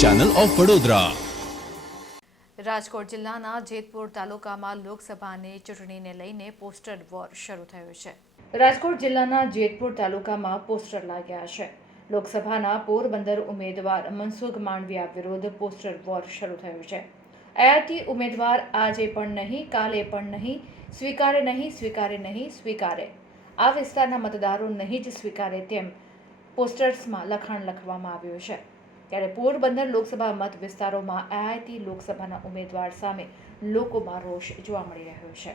Channel of Vadodara. Rajkot જિલ્લાના જેતપુર તાલુકામાં લોકસભાની ચૂંટણીને લઈને પોસ્ટર વોર શરૂ થયો છે। રાજકોટ જિલ્લાના જેતપુર તાલુકામાં પોસ્ટર લાગ્યા છે। લોકસભાના પોરબંદર ઉમેદવાર મનસુખ માંડવિયા વિરુદ્ધ પોસ્ટર વોર શરૂ થયો છે। આયાતી ઉમેદવાર આજે પણ નહીં, કાલે પણ નહીં, સ્વીકારે નહીં, સ્વીકારે નહીં, સ્વીકારે। આ વિસ્તારના મતદારો નહીં જ સ્વીકારે તેમ પોસ્ટર્સમાં લખાણ લખવામાં આવ્યું છે। ત્યારે પોરબંદર લોકસભા મત વિસ્તારોમાં આયાતી લોકસભાના ઉમેદવાર સામે લોકોમાં રોષ જોવા મળી રહ્યો છે।